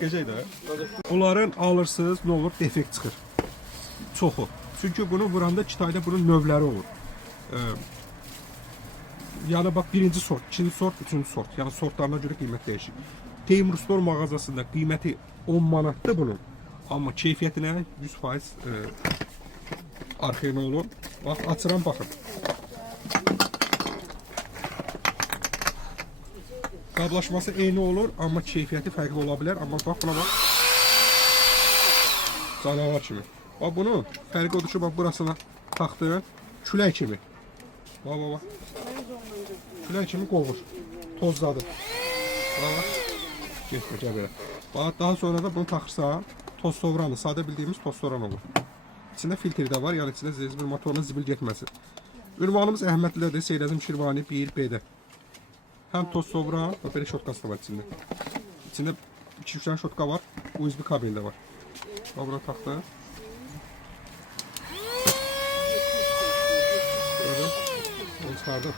Gecəydə. Onların alırsınız, nə olur? Defekt çıxır. Çoxu. Çünki bunu vuranda Kitayda bunun növləri olur. Yəni bax, birinci sort, ikinci sort, üçüncü sort. Yəni sortlarına görə qiymət dəyişir. Teymur Store mağazasında qiyməti 10 manatdır bunun. Amma keyfiyyətinə 100% arxayın olun. Bax, açıram, baxın. Qablaşması eyni olur, amma keyfiyyəti fərqli ola bilər. Amma bax, buna bax. Canavar kimi. Bax, bunun fərqi odur ki, bax, burasına taxdı, külək kimi. Bax, bax, bax. Külək kimi qovur, tozladı. Bax, getməyəcək belə. Bax, daha sonra da bunu taxırsa, toz sovranı, sadə bildiyimiz toz sovran olur. İçində filtri də var, yəni içində zezbir motoruna zibil getməsin. Ünvanımız Əhmədlidir, Seyləzim Şirvani 1B-də. Həm toz sovran, belə şotkası da var içində. İçində 2-3 dənə şotka var, USB kabeli də var. Bax, buna taxdı. Gördün, onu çıxardım.